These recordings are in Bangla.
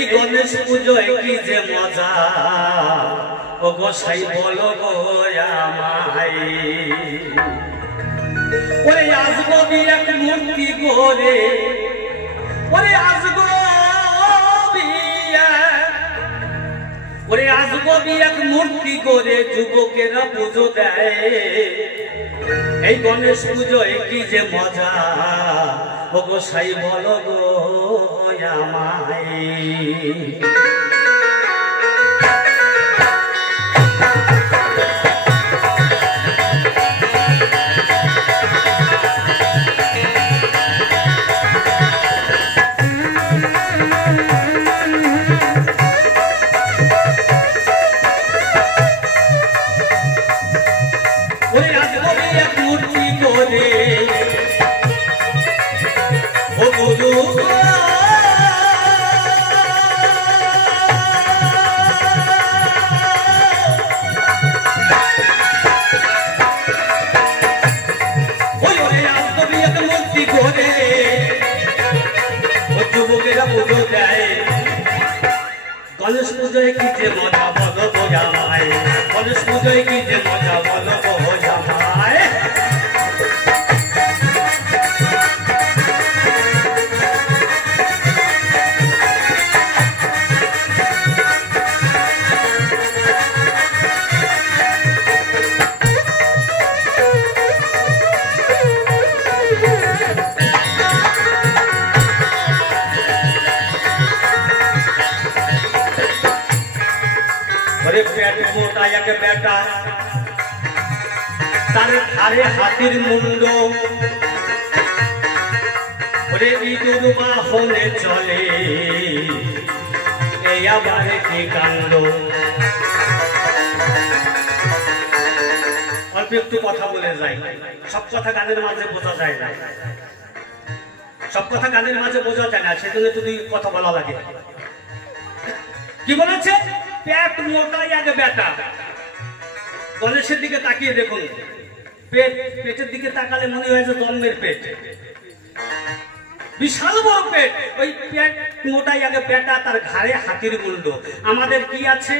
এই গণেশ পুজোয় কি যে মজা, ও গোসাই বলো গো আমায়। ওরে আসবো এক মূর্তি করে, ওরে আসবো এক মূর্তি করে, যুবকেরা পুজো দেয়। এই গণেশ পুজোয় কি যে মজা, ও গোসাই বলো গো আমায়। গণেশ পুজোয় কি যে মজা বলো গো আমায়, গণেশ পুজোয় কি যে মজা বলো গো আমায়। পেট মোটা এক বেটা, তার ধারে হাতির মুন্ড, ওরে ইঁদুর বাহনে চলে, এই আবার কি কাণ্ড। অল্প একটু কথা বলে যাই, সব কথা গানের মাঝে বোঝা যায় না, সব কথা গানের মাঝে বোঝা যায় না, সেজন্য যদি কথা বলা লাগে। কি বলেছে? পেট মোটা এক বেটা। গণেশের দিকে তাকিয়ে দেখুন, পেটের দিকে তাকালে মনে হয় যে জন্মের পেট, বিশাল বড় পেট। ওই পেট মোটা এক বেটা, তার ঘাড়ে হাতির মুন্ড। আমাদের কি আছে?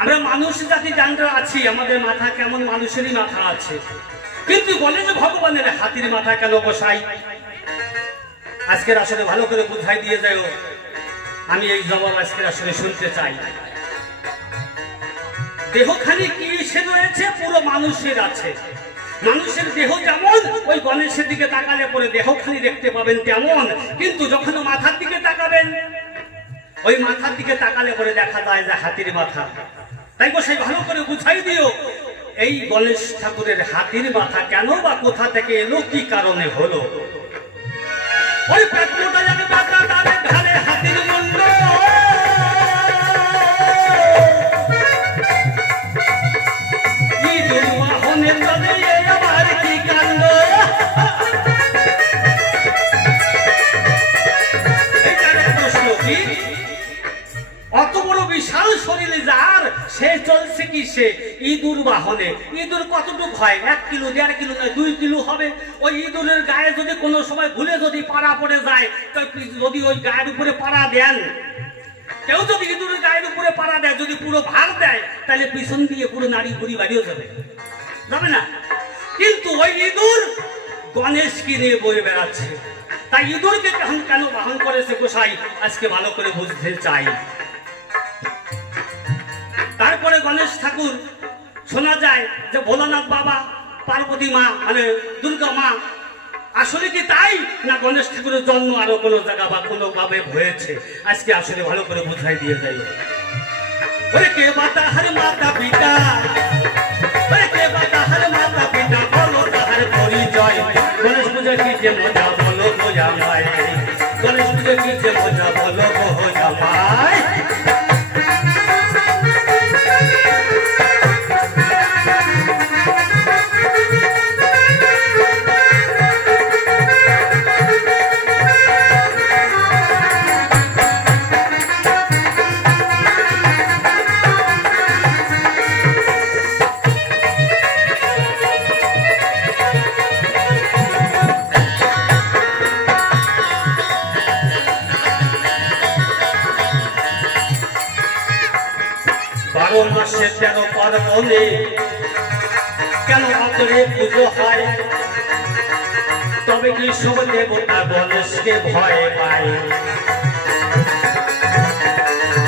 আমরা মানুষ জাতি যারা আছি, আমাদের মাথা কেমন মানুষেরই মাথা আছে, কিন্তু গণেশ ভগবানের হাতির মাথা কেন গোসাই? আজকের আসলে ভালো করে বুঝাই দিয়ে যায়, আমি এই জবাব আজকে আসলে শুনতে চাই। দেহখানি কি সে রয়েছে? পুরো মানুষের আছে। মানুষের দেহ যেমন, ওই গণেশের দিকে তাকালে পরে দেহখানি দেখতে পাবেন তেমন, কিন্তু যখন মাথার দিকে তাকাবেন, ওই মাথার দিকে তাকালে পরে দেখা যায় যে হাতির মাথা। তাই গোসাই ভালো করে বুঝাই দিও, এই গণেশ ঠাকুরের হাতির মাথা কেন বা কোথা থেকে এলো, কি কারণে হলো। ওই পেট মোটা যাকে বাচ্চা, তাদের ঘাড়ে হাতির মুন্ড, ইঁদুর বাহনে চলে, এই আবার কি কাণ্ড। প্রশ্ন কি? অত বড় বিশাল শরীরে যার, সে চলছে কি সে ইঁদুর বাহনে। ইঁদুর কতটুকু হয়? 1 কিলো 1.5 কিলো নয়, 2 কিলো হবে। ওই ইঁদুরের গায়ে যদি কোনো সময় ভুলে যদি পাড়া পড়ে যায়, যদি ওই গায়ের উপরে পাড়া দেন, কেউ যদি ইঁদুরের গায়ের উপরে পাড়া দেয়, যদি পুরো ভার দেয়, তাহলে পিছন দিয়ে পুরো নাড়ি বুড়ি বাড়িও যাবে, যাবে না? কিন্তু ওই ইঁদুর গণেশকে নিয়ে বয়ে বেড়াচ্ছে। তাই ইঁদুরকে কেন বাহন করেছে গোসাই, আজকে ভালো করে বুঝতে চাই। তারপরে গণেশ ঠাকুর শোনা যায় যে ভোলানাথ বাবা, পার্বতী মা মানে দুর্গা মা, আসলে কি তাই, না গণেশ ঠাকুরের জন্ম আরো কোনো জায়গা বা কোনো ভাবে হয়েছে? আজকে আসলে ভালো করে বুঝাই দিয়ে যাই। ওরে কে বাতা হার মাতা পিতা, ওরে কে বাতা হার মাতা পিতা, বলো তাহার পরিচয়। গণেশ পুজো কি যে মজা বলো গো আমায়, গণেশ পুজো কি যে মজা বলো গো আমায়। মাসে 13 পার্বণে কেন অতরে পুজো হয়? তবে কি সব দেবতা গণেশকে ভয় পায়?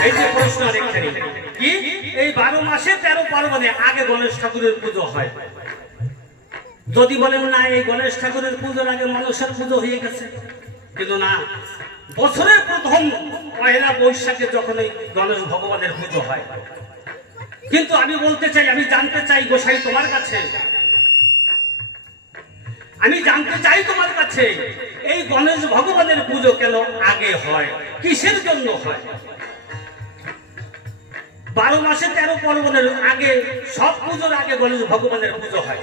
এই যে প্রশ্ন রেখে কি এই 12 মাসে 13 পার্বণে আগে গণেশ ঠাকুরের পুজো হয়। যদি বলেন না এই গণেশ ঠাকুরের পুজোর আগে মানুষের পুজো হয়ে গেছে, কিন্তু না, বছরের প্রথম পয়লা বৈশাখে যখন এই গণেশ ভগবানের পুজো হয়। কিন্তু আমি বলতে চাই, আমি জানতে চাই গোসাই তোমার কাছে, আমি জানতে চাই তোমার কাছে এই গণেশ ভগবানের পুজো কেন আগে হয়, কিসের জন্য হয়? 12 মাসে 13 পার্বণের আগে, সব পুজোর আগে গণেশ ভগবানের পুজো হয়।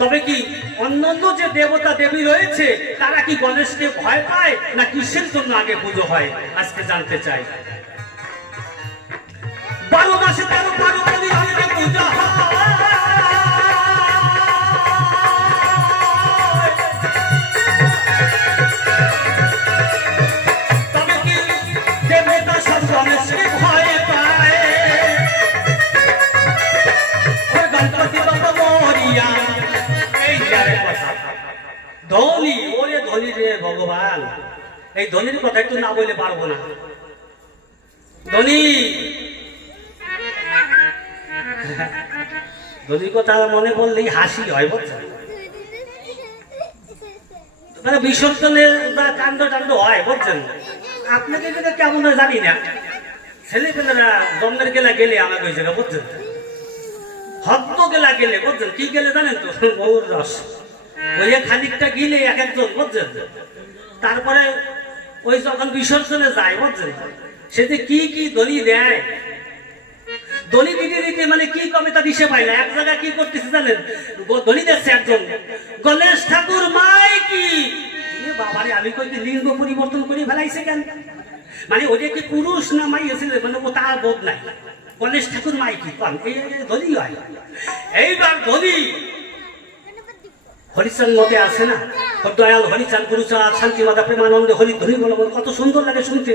তবে কি অন্যান্য যে দেবতা দেবী রয়েছে তারা কি গণেশকে ভয় পায় না কিসের জন্য আগে পুজো হয়? আজকে জানতে চাই। 12 মাসে 13 পার্বণের আগে পুজো হয়। তবে কি দেবতা সব গণেশকে ভয় পায়? গণপতি বাবা মরিয়া ধনী, ওরে ধনী রে ভগবান, এই ধনীর কথা একটু না বলে পারবো না। ধনী ধনীর কথা মনে বললেই হাসি হয়, বুঝছেন? মানে বিসর্জনের বা কাণ্ড টাণ্ড হয়, বুঝছেন? আপনাকে যেটা কেমন হয় জানি না, ছেলে পেলেরা জন্মের গেলা গেলে আমাকে ওই জায়গা, বুঝছেন? হদ্দ গেলা গেলে, বুঝছেন? কি গেলে জানেন তো? মৌর রস ওই খানিকটা গিলে এক একজন, বুঝছেন? তারপরে ওই যখন বিসর্জনে যায়, বুঝছেন, সে যে কি কি দলি দেয়, দলি দিতে দিতে মানে কি কবে তা দিশে পায় না। এক জায়গায় কি করতেছে জানেন? দলি দিচ্ছে একজন, গণেশ ঠাকুর মাই কি বাবারে, আমি কই লিঙ্গ পরিবর্তন করে ফেলাইছে কেন? মানে ওটা কি পুরুষ না মাই এসেছিল, মানে ও তার বোধ নাই। গণেশ ঠাকুর মাই কি কন, এই দলি হয়। এইবার দলি হরিচাঁদ মতে আছে না, দয়াল হরিচাঁদ গুরুচাঁদ শান্তি মাতা প্রেমানন্দে হরি ধ্বনি বলো, কত সুন্দর লাগে শুনতে।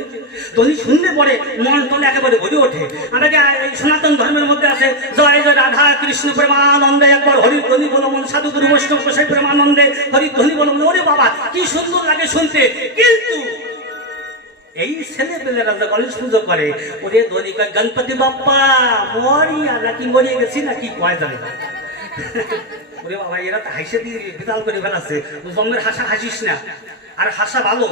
ধ্বনি শুনলে পরে মন টনে একেবারে ভরে ওঠে। আমাকে সনাতন ধর্মের মধ্যে আছে জয় জয় রাধা কৃষ্ণ প্রেমানন্দে, একবার হরি ধ্বনি বলো মন, সাধু গুরু বৈষ্ণব গোসাই প্রেমানন্দে হরি ধ্বনি বলো মন। ওরে বাবা কি সুন্দর লাগে শুনতে। কিন্তু এই ছেলে পেলেরা যে গণেশ পুজো করে, ওরে ধ্বনি কয় গণপতি বাপ্পা মরিয়া, নাকি মরিয়ে গেছি নাকি কয় জানে। ওরে বাবা এরা তো হাসে দিয়ে বিতাল করে ফেলাচ্ছে। জন্মের হাসা হাসিস না, আর হাসা ভালো।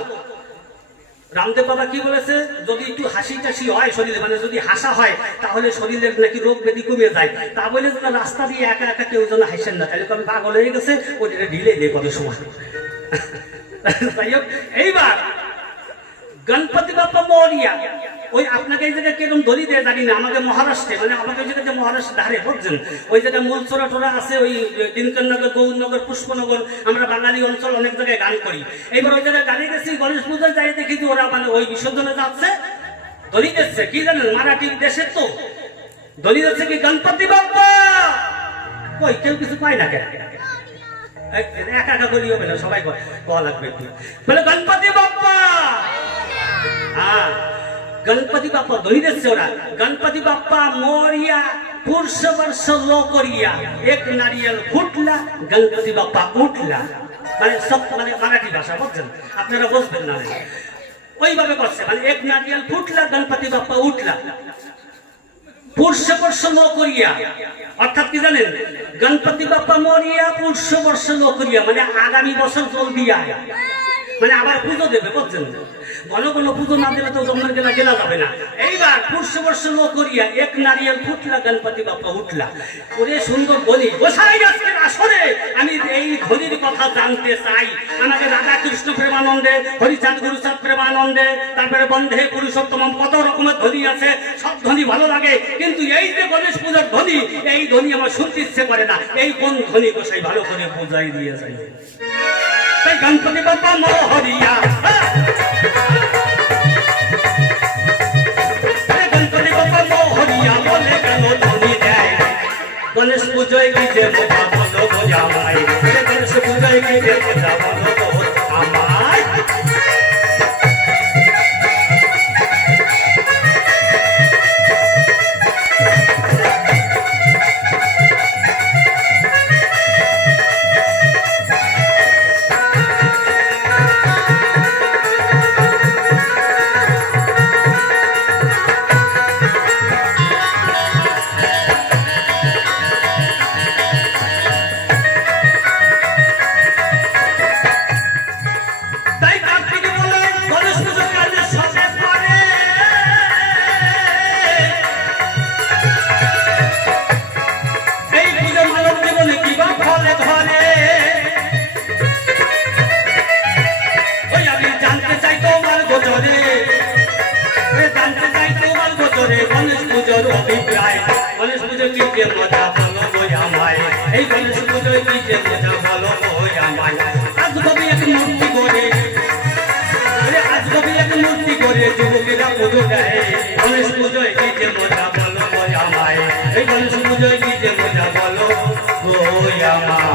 রামদেব বাবা কি বলেছে, যদি একটু হাসি টাসি হয় শরীরে, মানে যদি হাসা হয় তাহলে শরীরের নাকি রোগ ব্যাধি কমে যায়। তা বলে রাস্তা দিয়ে একা একা কেউ যেন হাসেন না, তাহলে কারণ পাগল হয়ে গেছে, ওটা ঢিলে দেয় কত সময়। যাই হোক, এইবার গণপতি বাপ্পা মরিয়া, ওই আপনাকে এই জায়গায় কিরকম ধরি দেয় জানি না, আমাকে মহারাষ্ট্রে, মানে আমাকে ওই জায়গায় যে মহারাষ্ট্র ধারে, বুঝছেন, ওই জায়গায় মূলচোরা টোরা আছে, ওই দিনকরনগর, গৌরনগর, পুষ্পনগর, আমরা বাঙালি অঞ্চল অনেক জায়গায় গান করি। এইবার ওই জায়গায় গানে গেছি, গণেশ পুজোর যাই দেখেছি ওরা মানে ওই বিসর্জনে যাচ্ছে, ধরি দিচ্ছে কি জানেন, মারাঠি দেশের তো ধরি দিচ্ছে কি গণপতি বাপ্পা, ওই কেউ কিছু পায় না কেন, একা একা করি হবে না, সবাই কয়া লাগবে বলে গণপতি বাপ্পা। হ্যাঁ, गणपती बाप्पा धरी दिसছে ওরা, गणपती बाप्पा मोरिया पुरुष वर्ष लो करिया, एक नारियल फुटला गणपती बाप्पा उठला। মানে সব মানে মারাঠি ভাষা, বুঝছেন? আপনারা বুঝবেন না, ওইভাবে করছে, মানে এক নারিयल ফুটলা গণপতি বাপ্পা উঠলা, পুরুষ বর্ষ লো করিয়া। অর্থাৎ কি জানেন, গণপতি বাপ্পা মরিয়া পুরুষ বর্ষ লো করিয়া, মানে আগামী বছর জলদি আয়, মানে আবার পুজো দেবে, বুঝছেন? ঘন ঘন পুজো না দিলে তো জন্মের গেলা গেলা যাবে না। এইবার পুরুষ বর্ষ লো করিয়া এক নারিয়েল ফুটলা গণপতি বাপ্পা উঠলা। ওরে সুন্দর ধ্বনি, গোসাই আজকের আসরে আমি এই ধ্বনির কথা জানতে চাই। আমাকে রাধা কৃষ্ণ প্রেমানন্দে, হরিচাঁদ গুরুচাঁদ প্রেমানন্দে, তারপরে বন্ধে পুরুষোত্তম, কত রকমের ধ্বনি আছে, সব ধ্বনি ভালো লাগে। কিন্তু এই যে গণেশ পূজার ধ্বনি, এই ধ্বনি আমার শুনতে ইচ্ছে করে না। এই কোন ধ্বনি গোসাই ভালো করে বোঝাই দিয়ে যায়। তাই গণপতি বাপ্পা মোহরিয়া, গণপতি বাপ্পা মোহরিয়া বলে কেন ধ্বনি দেয়? গণেশ পুজোয় কি যে মজা বলো বোঝা ভাই, গণেশ পুজোয় কি যে মজা বলো আমায়। যে মজা বলো গো আমায়, এই গণেশ পুজোয় কি যে মজা বলো গো আমায়। আজ কবি এক মূর্তি করে, আজ কবি এক মূর্তি করে যুবকেরা পুজো দেয়। গণেশ পুজোয় কি যে মজা বলো গো আমায়, এই গণেশ পুজোয় কি যে মজা বলো গো আমায়।